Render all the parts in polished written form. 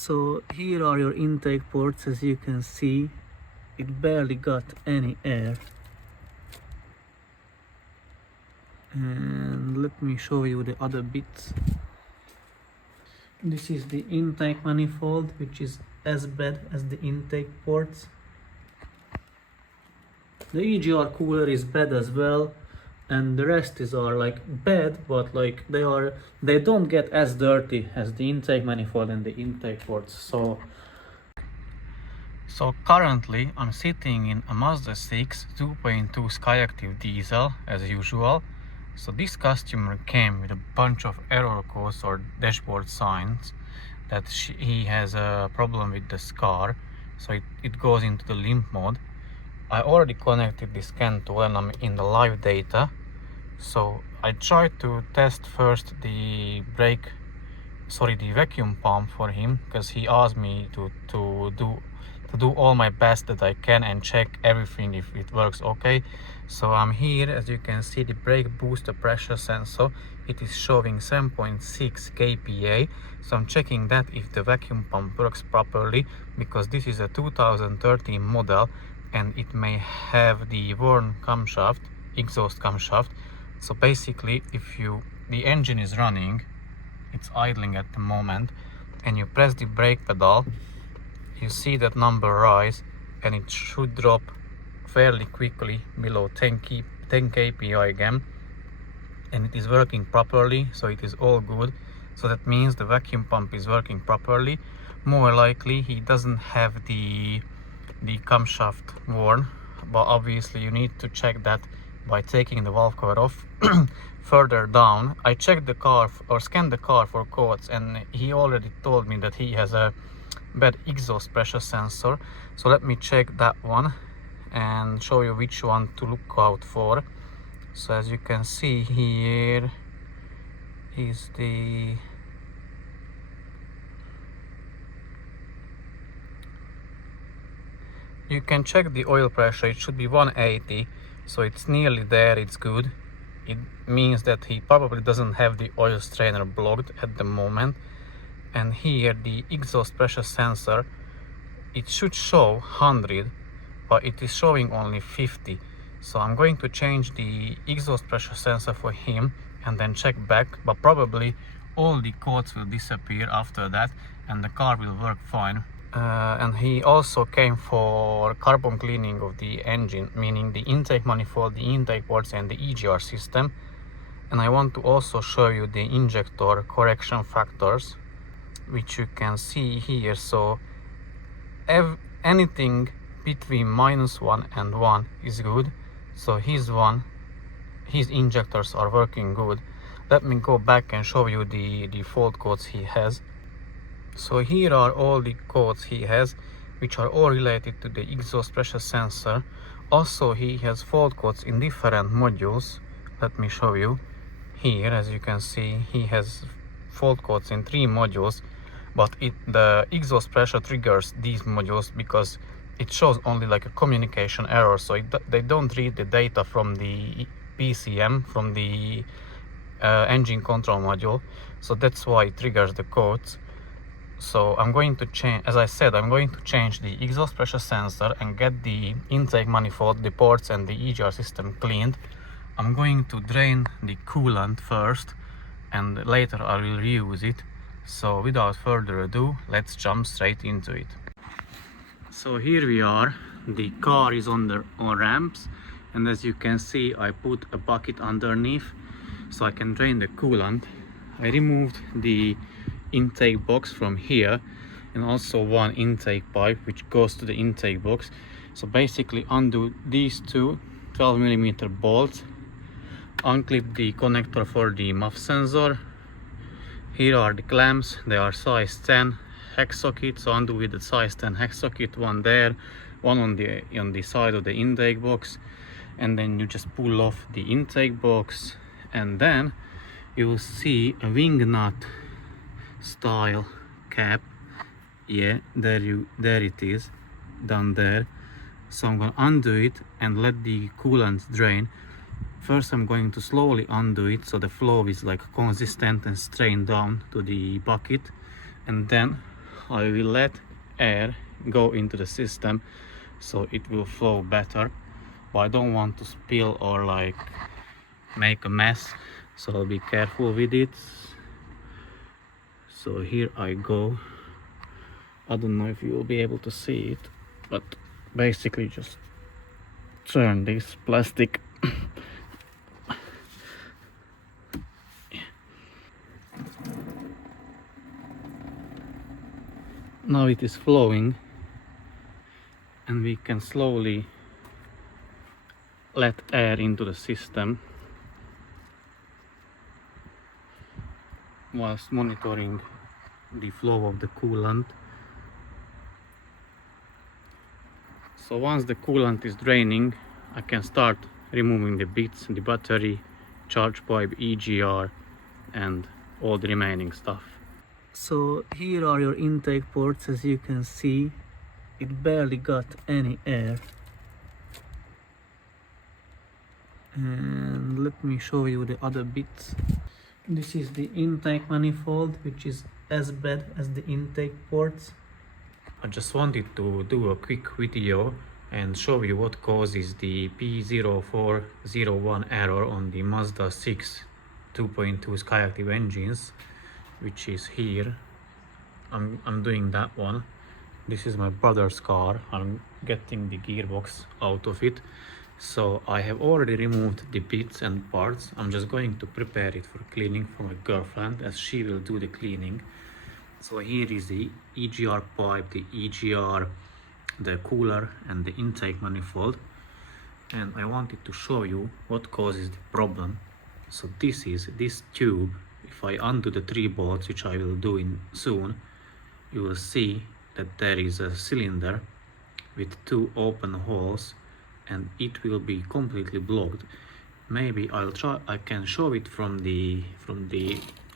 So here are your intake ports. As you can see, it barely got any air. And let me show you the other bits. This is the intake manifold, which is as bad as the intake ports. The EGR cooler is bad as well, and the rest are like bad, but like they don't get as dirty as the intake manifold and the intake ports. So currently I'm sitting in a Mazda 6 2.2 Skyactiv diesel as usual. So this customer came with a bunch of error codes or dashboard signs that he has a problem with this car. So it goes into the Limp mode. I already connected this scan tool and I'm in the live data. So I tried to test first the vacuum pump for him, because he asked me to do all my best that I can and check everything if it works okay. So I'm here. As you can see, the brake booster pressure sensor, it is showing 7.6 kPa. So I'm checking that if the vacuum pump works properly, because this is a 2013 model and it may have the worn camshaft, exhaust camshaft. So basically, if the engine is running, it's idling at the moment, and you press the brake pedal, you see that number rise, and it should drop fairly quickly below 10 kPa again, and it is working properly, so it is all good. So that means the vacuum pump is working properly. More likely he doesn't have the camshaft worn, but obviously you need to check that by taking the valve cover off. Further down, I checked the car or scanned the car for codes, and he already told me that he has a bad exhaust pressure sensor. So let me check that one and show you which one to look out for. So as you can see, here is the you can check the oil pressure. It should be 180, so it's nearly there, it's good. It means that he probably doesn't have the oil strainer blocked at the moment. And here the exhaust pressure sensor, it should show 100, but it is showing only 50. So I'm going to change the exhaust pressure sensor for him and then check back, but probably all the codes will disappear after that and the car will work fine. And he also came for carbon cleaning of the engine, meaning the intake manifold, the intake ports and the EGR system. And I want to also show you the injector correction factors, which you can see here. So anything between -1 and 1 is good. So his injectors are working good. Let me go back and show you the fault codes he has. So here are all the codes he has, which are all related to the exhaust pressure sensor. Also he has fault codes in different modules. Let me show you. Here, as you can see, he has fault codes in 3 modules, but the exhaust pressure triggers these modules because it shows only like a communication error. So they don't read the data from the PCM, from the engine control module. So that's why it triggers the codes. So I'm going to change, as I said, I'm going to change the exhaust pressure sensor and get the intake manifold, the ports and the EGR system cleaned. I'm going to drain the coolant first and later I will reuse it. So without further ado, let's jump straight into it. So here we are, the car is on ramps, and as you can see, I put a bucket underneath so I can drain the coolant. I removed the intake box from here and also one intake pipe which goes to the intake box. So basically undo these two 12mm bolts, unclip the connector for the muff sensor. Here are the clamps, they are size 10 hex socket, so undo with the size 10 hex socket, one there, one on the side of the intake box, and then you just pull off the intake box, and then you will see a wing nut style cap. Yeah, there it is, down there. So I'm going to undo it and let the coolant drain. First I'm going to slowly undo it so the flow is like consistent and strained down to the bucket, and then I will let air go into the system so it will flow better, but I don't want to spill or like make a mess, so I'll be careful with it. So here I go. I don't know if you will be able to see it, but basically just turn this plastic now it is flowing, and we can slowly let air into the system whilst monitoring the flow of the coolant. So once the coolant is draining, I can start removing the bits, the battery, charge pipe, EGR, and all the remaining stuff. So here are your intake ports. As you can see, it barely got any air. And let me show you the other bits. This is the intake manifold, which is as bad as the intake ports. I just wanted to do a quick video and show you what causes the P0401 error on the Mazda 6 2.2 Skyactiv engines, which is here. I'm doing that one. This is my brother's car. I'm getting the gearbox out of it. So I have already removed the bits and parts. I'm just going to prepare it for cleaning for my girlfriend, as she will do the cleaning. So here is the EGR pipe, the EGR, the cooler, and the intake manifold. And I wanted to show you what causes the problem. So this is this tube. If I undo the 3 bolts, which I will do in soon, you will see that there is a cylinder with 2 open holes, and it will be completely blocked. Maybe I can show it from the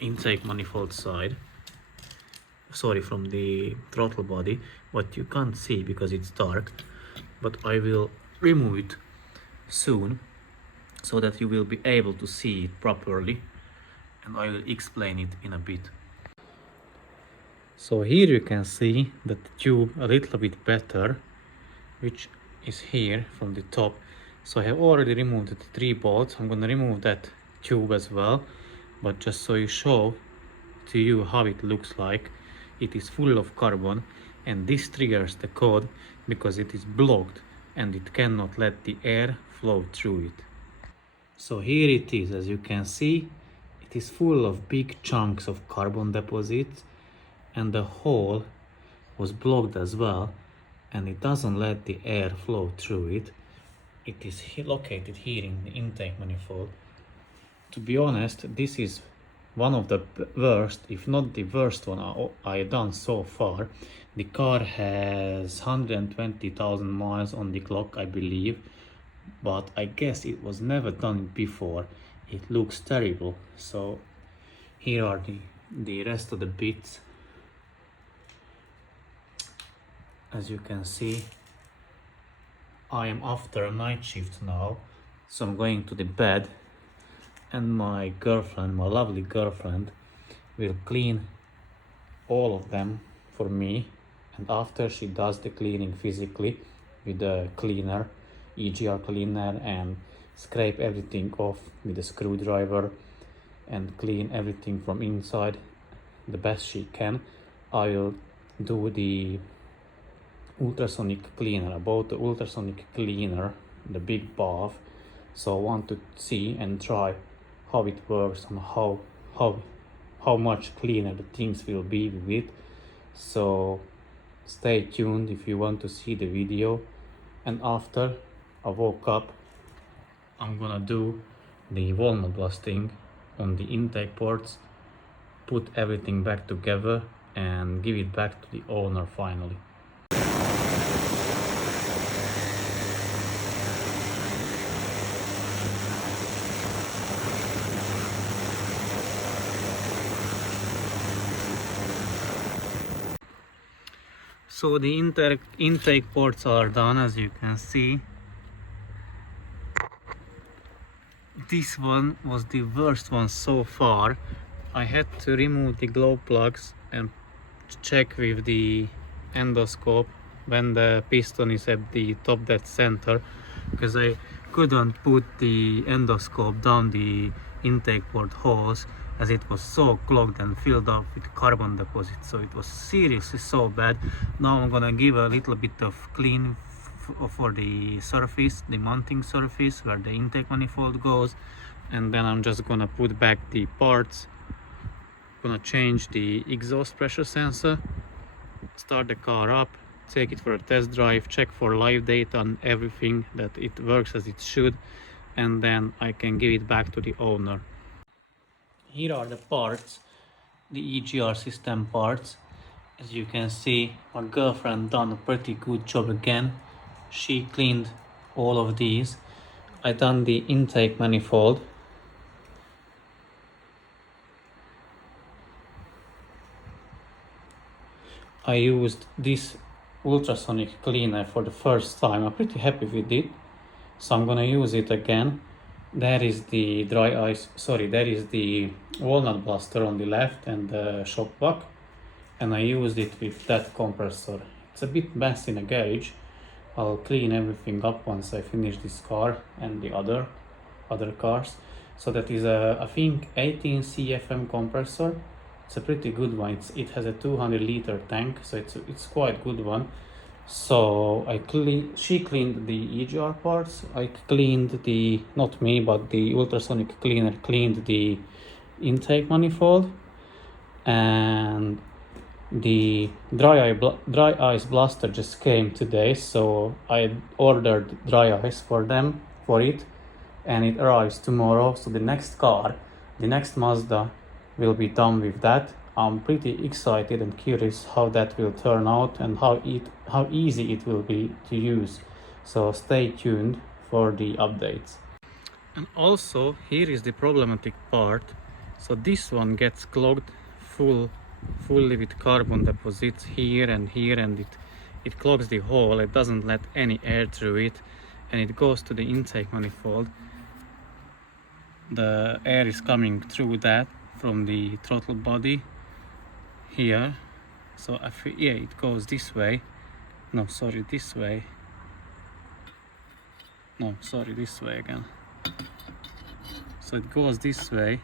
intake manifold side. Sorry, from the throttle body, but you can't see because it's dark. But I will remove it soon so that you will be able to see it properly, and I will explain it in a bit. So here you can see that the tube a little bit better, which is here from the top. So I have already removed the 3 bolts. I'm gonna remove that tube as well, but just so you show to you how it looks like. It is full of carbon, and this triggers the code because it is blocked and it cannot let the air flow through it. So here it is. As you can see, it is full of big chunks of carbon deposits, and the hole was blocked as well, and it doesn't let the air flow through it. It is located here in the intake manifold. To be honest, this is one of the worst, if not the worst one I done so far. The car has 120,000 miles on the clock, I believe, but I guess it was never done before. It looks terrible. So here are the rest of the bits. As you can see, I am after a night shift now, so I'm going to the bed, and my girlfriend, my lovely girlfriend, will clean all of them for me. And after she does the cleaning physically with the cleaner, EGR cleaner, and scrape everything off with a screwdriver and clean everything from inside the best she can, I will do the ultrasonic cleaner. About the ultrasonic cleaner, the big bath. So I want to see and try how it works and how much cleaner the things will be with it. So stay tuned if you want to see the video. And after I woke up, I'm gonna do the walnut blasting on the intake ports, put everything back together, and give it back to the owner finally. So the intake ports are done, as you can see. This one was the worst one so far. I had to remove the glow plugs and check with the endoscope when the piston is at the top dead center, because I couldn't put the endoscope down the intake port hose as it was so clogged and filled up with carbon deposits, so it was seriously so bad. Now I'm gonna give a little bit of clean for the surface, the mounting surface where the intake manifold goes, and then I'm just gonna put back the parts, gonna change the exhaust pressure sensor, start the car up, take it for a test drive, check for live data and everything that it works as it should, and then I can give it back to the owner. Here are the parts, the EGR system parts. As you can see, my girlfriend done a pretty good job again. She cleaned all of these. I done the intake manifold. I used this ultrasonic cleaner for the first time. I'm pretty happy with it, so I'm gonna use it again. There is the there is the walnut blaster on the left and the shock block, and I used it with that compressor. It's a bit messy in a garage. I'll clean everything up once I finish this car and the other cars. So that is a, I think, 18 CFM compressor. It's a pretty good one. It has a 200-liter tank, so it's quite good one. So she cleaned the EGR parts. I cleaned not me, but the ultrasonic cleaner cleaned the intake manifold, and the dry ice blaster just came today, so I ordered dry ice for it, and it arrives tomorrow. So the next car, the next Mazda, will be done with that. I'm pretty excited and curious how that will turn out and how easy it will be to use. So stay tuned for the updates. And also, here is the problematic part. So this one gets clogged fully with carbon deposits here, and it clogs the hole. It doesn't let any air through it, and it goes to the intake manifold. The air is coming through that from the throttle body here. So it goes this way. This way again. So it goes this way,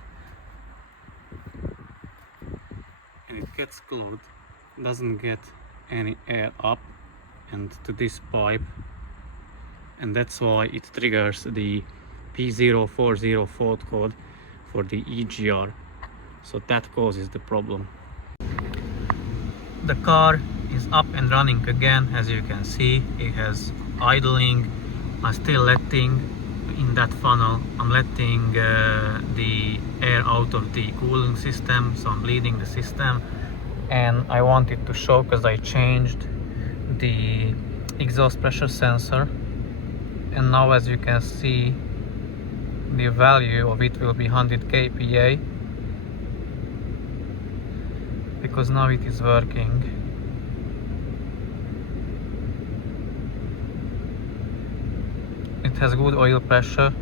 and it gets clogged, doesn't get any air up and to this pipe, and that's why it triggers the P040 fault code for the EGR. So that causes the problem. The car is up and running again. As you can see, it has idling. I'm still letting in that funnel, I'm letting the air out of the cooling system, so I'm bleeding the system. And I wanted to show, because I changed the exhaust pressure sensor, and now as you can see, the value of it will be 100 kPa, because now it is working. It has good oil pressure.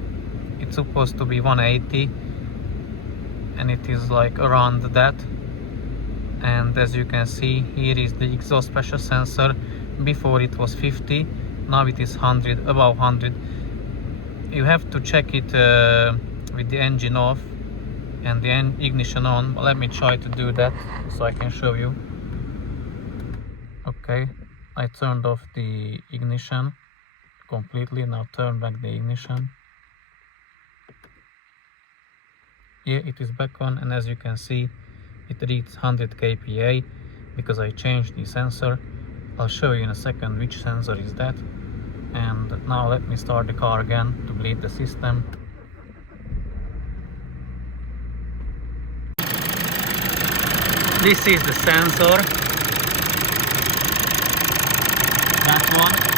It's supposed to be 180, and it is like around that. And as you can see, here is the exhaust pressure sensor. Before it was 50, now it is 100, above 100. You have to check it with the engine off and the ignition on. Let me try to do that so I can show you. Okay, I turned off the ignition completely. Now turn back the ignition. Yeah, it is back on, and as you can see, it reads 100 kPa because I changed the sensor. I'll show you in a second which sensor is that. And now let me start the car again to bleed the system. This is the sensor, that one.